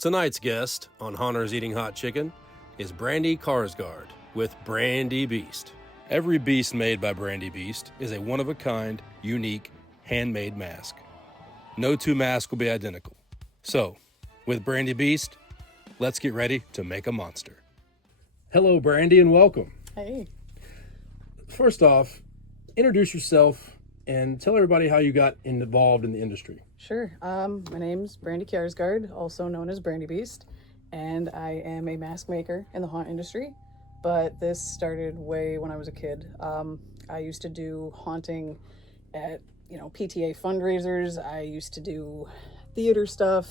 Tonight's guest on Hunter's Eating Hot Chicken is Brandi Kjarsgard with BrandiBeast. Every beast made by BrandiBeast is a one-of-a-kind, unique, handmade mask. No two masks will be identical. So, with BrandiBeast, let's get ready to make a monster. Hello, Brandi, and welcome. Hey. First off, introduce yourself and tell everybody how you got involved in the industry. Sure. My name's Brandi Kjarsgard, also known as BrandiBeast, and I am a mask maker in the haunt industry. But this started way when I was a kid. I used to do haunting at, PTA fundraisers. I used to do theater stuff.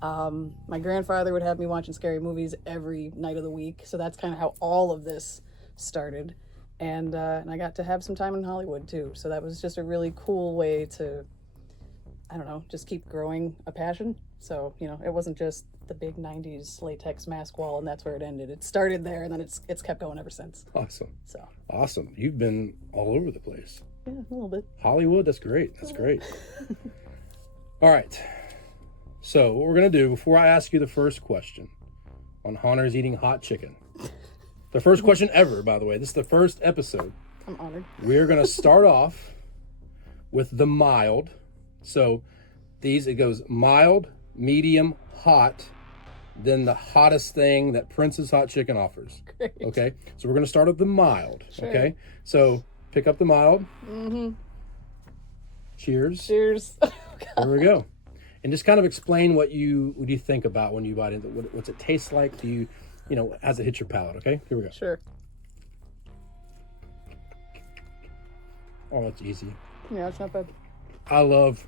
My grandfather would have me watching scary movies every night of the week. So that's kind of how all of this started. And I got to have some time in Hollywood too. So that was just a really cool way to, just keep growing a passion. So, it wasn't just the big 90s latex mask wall and that's where it ended. It started there and then it's kept going ever since. Awesome. So awesome. You've been all over the place. Yeah, a little bit. Hollywood, that's great. That's great. All right. So what we're going to do, before I ask you the first question on Hunter's Eating Hot Chicken, the first question ever, by the way, this is the first episode. I'm honored. We're going to start off with the mild. So it goes mild, medium, hot, then the hottest thing that Prince's Hot Chicken offers. Great. Okay? So we're going to start with the mild. Sure. Okay? So pick up the mild. Mm-hmm. Cheers. Cheers. There we go. And just kind of explain what you think about when you bite into it. What's it taste like? Do you, as it hits your palate, okay? Here we go. Sure. Oh, that's easy. Yeah, it's not bad. I love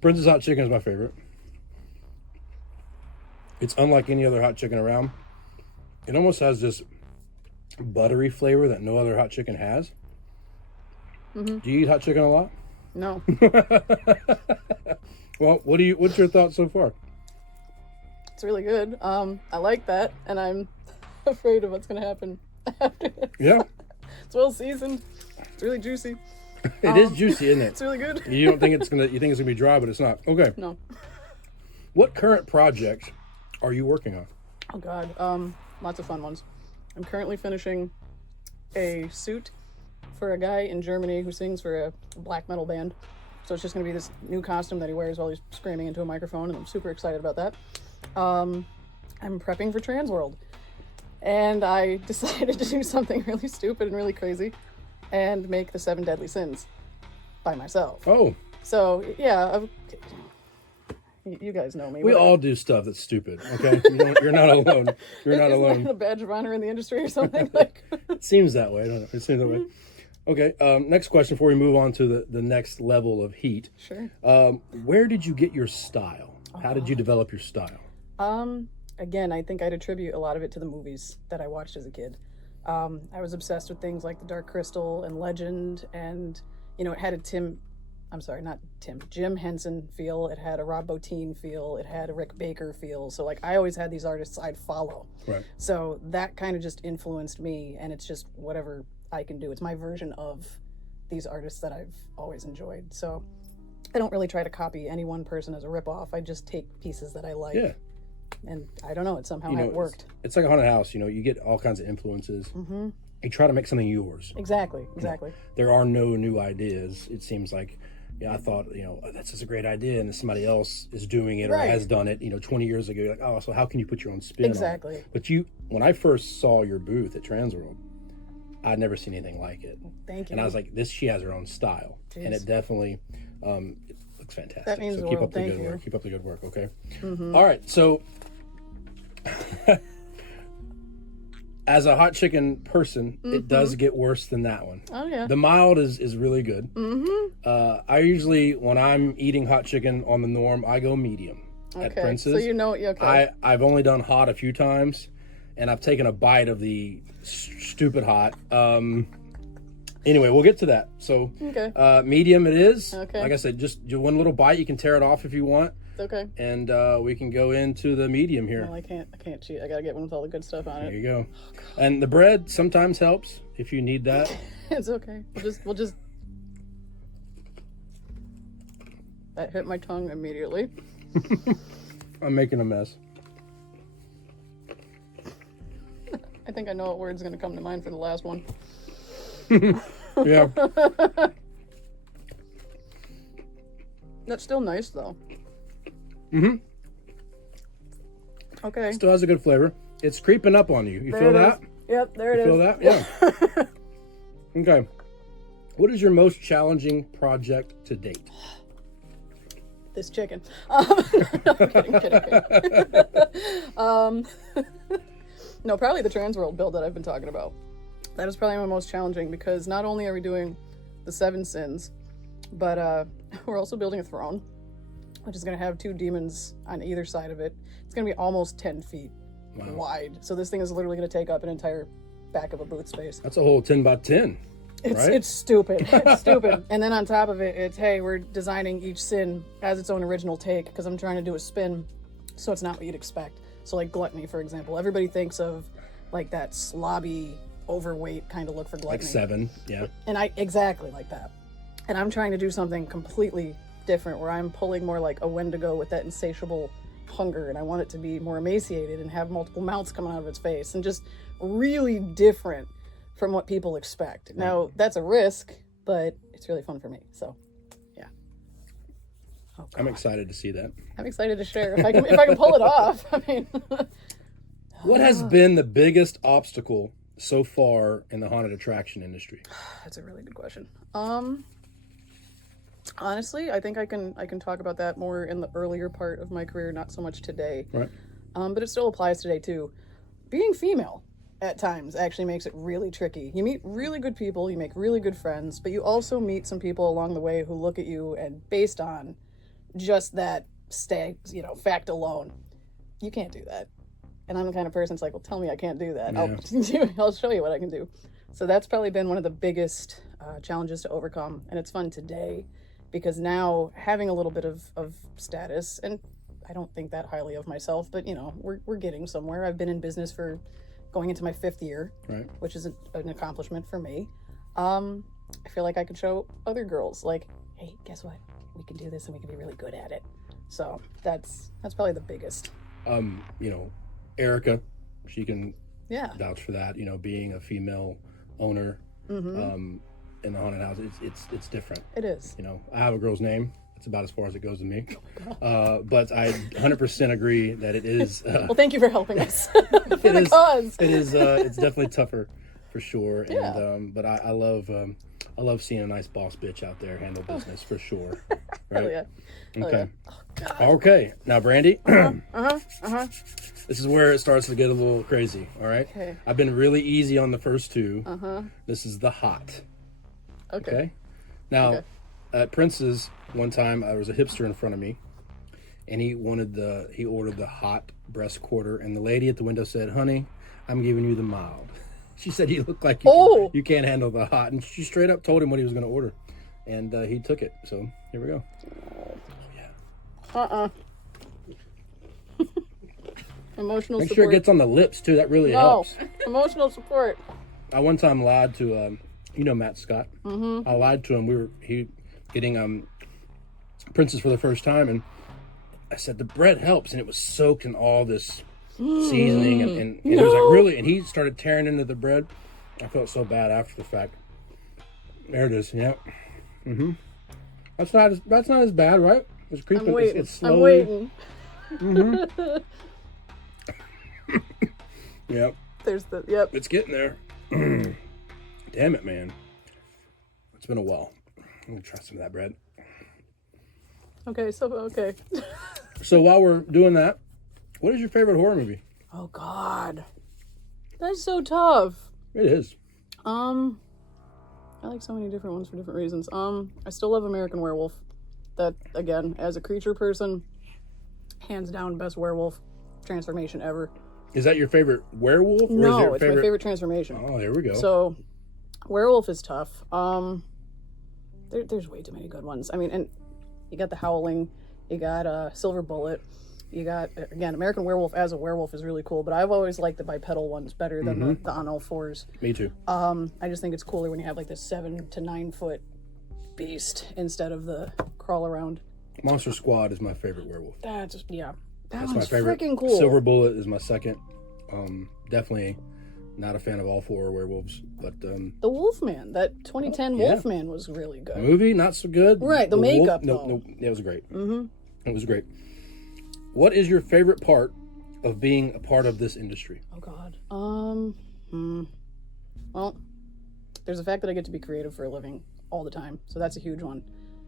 Prince's Hot Chicken is my favorite. It's unlike any other hot chicken around. It almost has this buttery flavor that no other hot chicken has. Mm-hmm. Do you eat hot chicken a lot? No. Well, what's your thoughts so far? It's really good. I like that, and I'm afraid of what's going to happen after this. Yeah. It's well seasoned. It's really juicy. It is juicy, isn't it? It's really good. You think it's gonna be dry, but it's not. Okay. No. What current projects are you working on? Oh God. Lots of fun ones. I'm currently finishing a suit for a guy in Germany who sings for a black metal band. So it's just going to be this new costume that he wears while he's screaming into a microphone, and I'm super excited about that. I'm prepping for Trans World, and I decided to do something really stupid and really crazy and make the 7 Deadly Sins by myself. Oh. So, yeah, you guys know me. We all do stuff that's stupid, okay? You're not alone. You're not alone. Isn't that a badge of honor in the industry or something? Like, It seems that way. I don't know. It seems that way. Okay, next question before we move on to the next level of heat. Sure. Where did you get your style? How did you develop your style? Again, I think I'd attribute a lot of it to the movies that I watched as a kid. I was obsessed with things like The Dark Crystal and Legend, and, it had a Jim Henson feel. It had a Rob Bottin feel. It had a Rick Baker feel. So, I always had these artists I'd follow. Right. So that kind of just influenced me, and it's just whatever I can do. It's my version of these artists that I've always enjoyed. So I don't really try to copy any one person as a ripoff. I just take pieces that I like. Yeah. And I don't know, it somehow it worked. It's like a haunted house, you get all kinds of influences. Mm-hmm. You try to make something yours. Exactly. There are no new ideas. It seems like, I thought, that's just a great idea, and somebody else is doing it or has done it, 20 years ago. You're like, oh, so how can you put your own spin on it? But when I first saw your booth at Transworld, I'd never seen anything like it. Thank you. And I was like, she has her own style. Jeez. And it definitely it looks fantastic. That means the world. Thank you. Keep up the good work, okay? Mm-hmm. All right, so as a hot chicken person, it does get worse than that one. Oh, yeah. The mild is really good. Mm-hmm. I usually, when I'm eating hot chicken on the norm, I go medium at Prince's. So okay. I've only done hot a few times, and I've taken a bite of the stupid hot. Anyway, we'll get to that. So, medium it is. Okay. Like I said, just do one little bite. You can tear it off if you want. Okay. And we can go into the medium here. No, I can't cheat. I gotta get one with all the good stuff on it. There you go. And the bread sometimes helps if you need that. It's okay. We'll just. That hit my tongue immediately. I'm making a mess. I think I know what word's going to come to mind for the last one. Yeah. That's still nice, though. Mm-hmm. Okay. Still has a good flavor. It's creeping up on you. You There feel it that? is. Yep, there it is. Feel that? Yeah. Okay. What is your most challenging project to date? This chicken. No, I'm kidding. No, probably the Trans World build that I've been talking about. That is probably my most challenging because not only are we doing the 7 sins, but we're also building a throne, which is going to have 2 demons on either side of it. It's going to be almost 10 feet wide. So this thing is literally going to take up an entire back of a booth space. That's a whole 10 by 10. Right? It's stupid. It's stupid. And then on top of it, it's, hey, we're designing each sin as its own original take because I'm trying to do a spin so it's not what you'd expect. So like gluttony, for example. Everybody thinks of like that slobby, overweight kind of look for gluttony. Like 7, yeah. And exactly like that. And I'm trying to do something completely different where I'm pulling more like a Wendigo with that insatiable hunger, and I want it to be more emaciated and have multiple mouths coming out of its face and just really different from what people expect. Now, that's a risk, but it's really fun for me. So, yeah. Oh, I'm excited to see that. I'm excited to share if I can pull it off. I mean, what has been the biggest obstacle so far in the haunted attraction industry? That's a really good question. Honestly, I think I can talk about that more in the earlier part of my career, not so much today. Right. But it still applies today too. Being female at times actually makes it really tricky. You meet really good people, you make really good friends, but you also meet some people along the way who look at you and based on just that fact alone, you can't do that. And I'm the kind of person that's like, well, tell me I can't do that. Yeah. I'll show you what I can do. So that's probably been one of the biggest challenges to overcome. And it's fun today because now having a little bit of status, and I don't think that highly of myself, but we're getting somewhere. I've been in business for going into my 5th year, right, which is an accomplishment for me. I feel like I could show other girls, like, hey, guess what? We can do this and we can be really good at it. So that's probably the biggest. Erica, she can Yeah. vouch for that. Being a female owner in the haunted house, it's different. It is. I have a girl's name. It's about as far as it goes with me. But I 100% agree that it is. Well, thank you for helping us. For the cause. It is. It's definitely tougher, for sure. Yeah. And but I love seeing a nice boss bitch out there handle business for sure. Right. Hell yeah. Hell Okay. yeah. Oh, God. Okay. Now, Brandi. This is where it starts to get a little crazy. All right. Okay. I've been really easy on the first 2. This is the hot. Okay. Now, at Prince's one time, there was a hipster in front of me, and he ordered the hot breast quarter, and the lady at the window said, "Honey, I'm giving you the mild." She said, "You look like you can't handle the hot," and she straight up told him what he was going to order, and he took it. So here we go. Oh yeah. Emotional Make support. sure it gets on the lips too. That really helps. Emotional support. I one time lied to Matt Scott. I lied to him. He getting Princess for the first time, and I said the bread helps, and it was soaked in all this seasoning, and it was like really, and he started tearing into the bread. I felt so bad after the fact. There it is. Yeah. That's not as bad, right? It's creeping. I'm waiting. It's slowly. I'm waiting. Yep. There's yep. It's getting there. Damn it, man. It's been a while. I'm gonna try some of that bread. Okay. So while we're doing that, what is your favorite horror movie? Oh God, that's so tough. It is. I like so many different ones for different reasons. I still love American Werewolf. That, again, as a creature person, hands down best werewolf transformation ever. Is that your favorite werewolf? Or No, is your it's my favorite transformation. Oh, there we go. So, werewolf is tough. There's way too many good ones. I mean, and you got the Howling, you got Silver Bullet, you got, again, American Werewolf as a werewolf is really cool, but I've always liked the bipedal ones better than the on all fours. Me too. I just think it's cooler when you have like this 7 to 9 foot beast instead of the crawl around Monster Squad is my favorite werewolf. That's That's one's my favorite. freaking cool. Silver Bullet is my second. Definitely not a fan of all four werewolves, but the Wolfman, that 2010 Wolfman was really good. Movie not so good. Right, the makeup though. No, it was great. It was great. What is your favorite part of being a part of this industry? Oh God. Well, there's the fact that I get to be creative for a living all the time, so that's a huge one.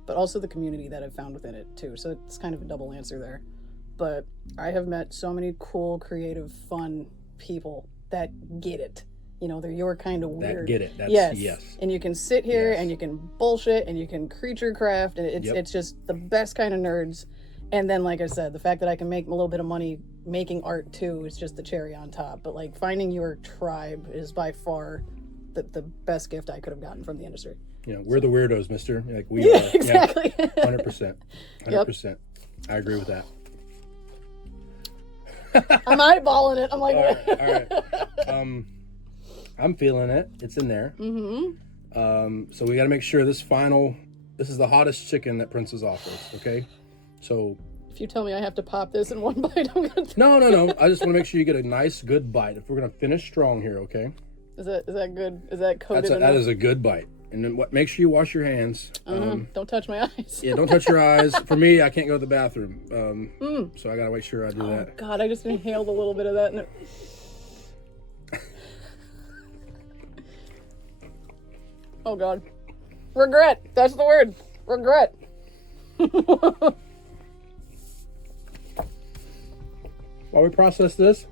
But also the community that I've found within it too. So it's kind of a double answer there. But I have met so many cool, creative, fun people that get it. You know, they're your kind of weird. That get it. That's, yes. And you can sit here and you can bullshit and you can creature craft, and it's just the best kind of nerds. And then, like I said, the fact that I can make a little bit of money making art too is just the cherry on top. But like finding your tribe is by far the best gift I could have gotten from the industry. You know, we're the weirdos, mister. Like we are. Exactly. 100%. 100%. I agree with that. I'm eyeballing it. I'm like, all right. I'm feeling it. It's in there. So we got to make sure this is the hottest chicken that Princess offers. Okay. So if you tell me I have to pop this in one bite, I'm gonna. No. I just want to make sure you get a nice, good bite. If we're gonna finish strong here, okay? Is that good? Is that coated enough? That is a good bite. And then make sure you wash your hands. Don't touch my eyes. Yeah, don't touch your eyes. For me, I can't go to the bathroom, so I gotta make sure I do that. God, I just inhaled a little bit of that. Oh God, regret. That's the word. Regret. While we process this,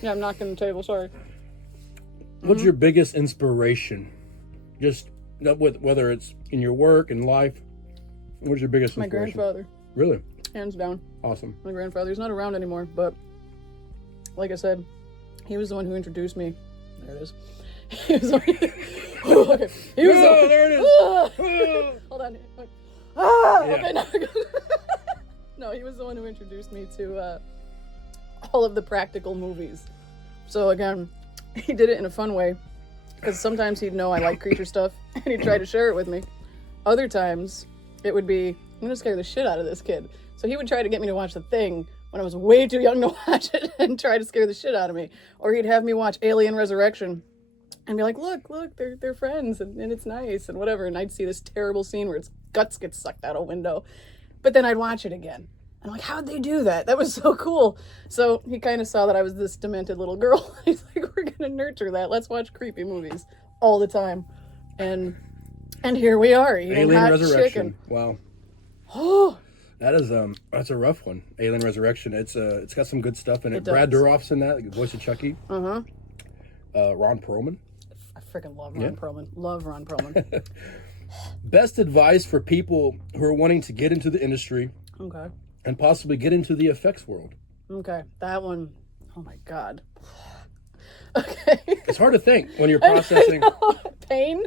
yeah, I'm knocking the table. Sorry. What's your biggest inspiration? Just whether it's in your work and life. What's your biggest inspiration? My grandfather. Really? Hands down. Awesome. My grandfather. He's not around anymore, but like I said, he was the one who introduced me. There it is. He was the one. Okay. He was there it is. Hold on. Yeah. Okay, now we're good. No, he was the one who introduced me to all of the practical movies. So again, he did it in a fun way, because sometimes he'd know I like creature stuff and he'd try to share it with me. Other times it would be, I'm gonna scare the shit out of this kid. So he would try to get me to watch The Thing when I was way too young to watch it and try to scare the shit out of me. Or he'd have me watch Alien Resurrection and be like, look, they're friends and it's nice and whatever. And I'd see this terrible scene where its guts get sucked out a window. But then I'd watch it again. I'm like, how'd they do that? That was so cool. So he kind of saw that I was this demented little girl. He's like, we're going to nurture that. Let's watch creepy movies all the time. And here we are eating Alien hot Resurrection. chicken. Wow. Oh, That is that's a rough one. Alien Resurrection. It's got some good stuff in it. It does. Brad Dourif's in that, the voice of Chucky. Ron Perlman. I freaking love Ron Perlman. Love Ron Perlman. Best advice for people who are wanting to get into the industry Okay. and possibly get into the effects world. Okay. That one. Oh my God. Okay. It's hard to think when you're processing. Pain.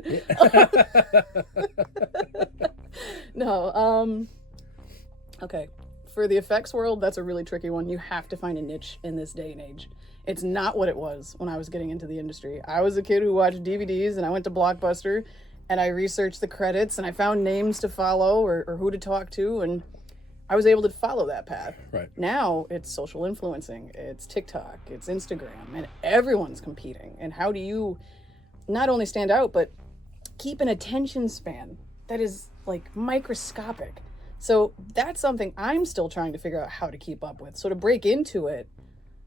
No. Okay. For the effects world, that's a really tricky one. You have to find a niche in this day and age. It's not what it was when I was getting into the industry. I was a kid who watched DVDs and I went to Blockbuster and I researched the credits and I found names to follow or who to talk to, and I was able to follow that path. Right. Now it's social influencing, it's TikTok, it's Instagram, and everyone's competing. And how do you not only stand out, but keep an attention span that is like microscopic? So that's something I'm still trying to figure out how to keep up with. So to break into it,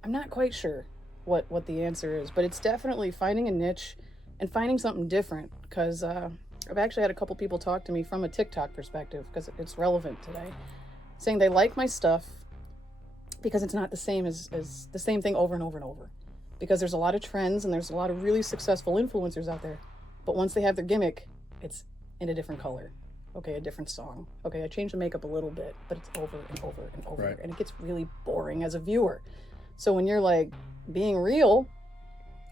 I'm not quite sure what the answer is, but it's definitely finding a niche and finding something different, because I've actually had a couple people talk to me from a TikTok perspective, because it's relevant today, saying they like my stuff because it's not the same as the same thing over and over and over. Because there's a lot of trends and there's a lot of really successful influencers out there, but once they have their gimmick, it's in a different color. Okay, a different song. Okay, I changed the makeup a little bit, but it's over and over and over, Right. and it gets really boring as a viewer. So when you're like being real,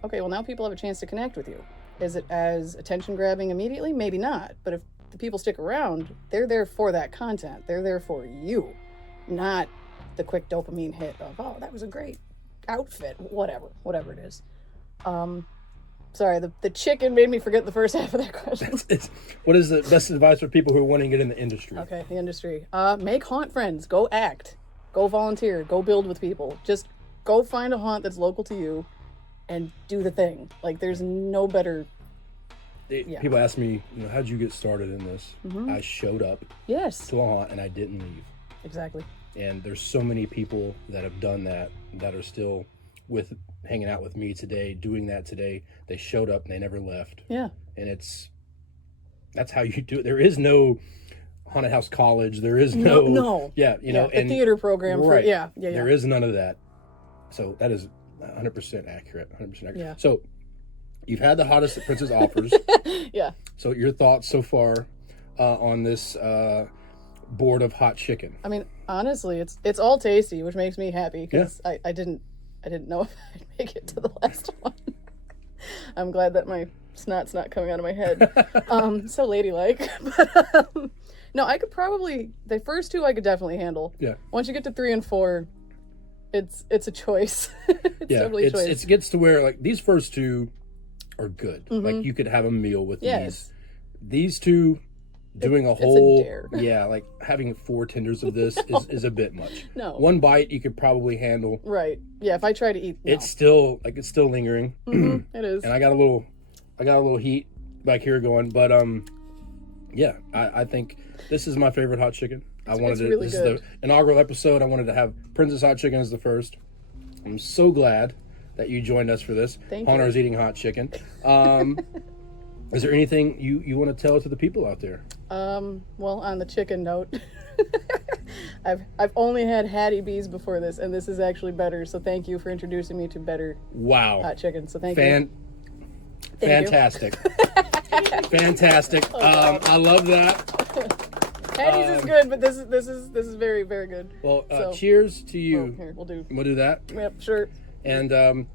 okay, well now people have a chance to connect with you. Is it as attention grabbing immediately? Maybe not. But if the people stick around, they're there for that content. They're there for you, not the quick dopamine hit of, oh, that was a great outfit, whatever it is. sorry, the chicken made me forget the first half of that question. What is the best advice for people who are wanting to get in the industry? Okay, the industry. Make haunt friends. Go act. Go volunteer. Go build with people. Just go find a haunt that's local to you and do the thing. Like, there's no better... People ask me, how'd you get started in this? I showed up to a haunt and I didn't leave. Exactly. And there's so many people that have done that are still hanging out with me today, doing that today. They showed up and they never left. Yeah. And that's how you do it. There is no haunted house college. There is no. Yeah, the theater program. Right. Yeah. There is none of that. So that is 100% accurate. 100% accurate. Yeah. So you've had the hottest that Princess offers. Yeah. So your thoughts so far on this board of hot chicken? I mean, honestly, it's all tasty, which makes me happy because I didn't know if I'd make it to the last one. I'm glad that my snot's not coming out of my head. So ladylike. But no, I could probably, the first two I could definitely handle. Yeah. Once you get to 3 and 4, it's a choice. Definitely a choice. It gets to where like these first two are good. Like you could have a meal with these. These two, doing a whole, like having 4 tenders of this is a bit much. No. 1 bite you could probably handle. Right. Yeah. If I try to eat, no. It's still lingering. It is. And I got a little heat back here going, but yeah, I think this is my favorite hot chicken. This is the inaugural episode. I wanted to have Princess Hot Chicken as the first. I'm so glad that you joined us for this. Thank Hunter's you. eating hot chicken. Is there anything you want to tell to the people out there? Well, on the chicken note, I've only had Hattie B's before this, and this is actually better. So thank you for introducing me to better hot chicken. So thank you. Fantastic. Fantastic. I love that. Hattie's is good, but this is very, very good. Well, cheers to you. Well, here, We'll do that. Yep, sure. And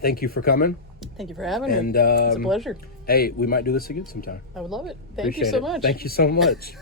thank you for coming. Thank you for having me. And it's a pleasure. Hey, we might do this again sometime. I would love it. Thank you so much. Thank you so much.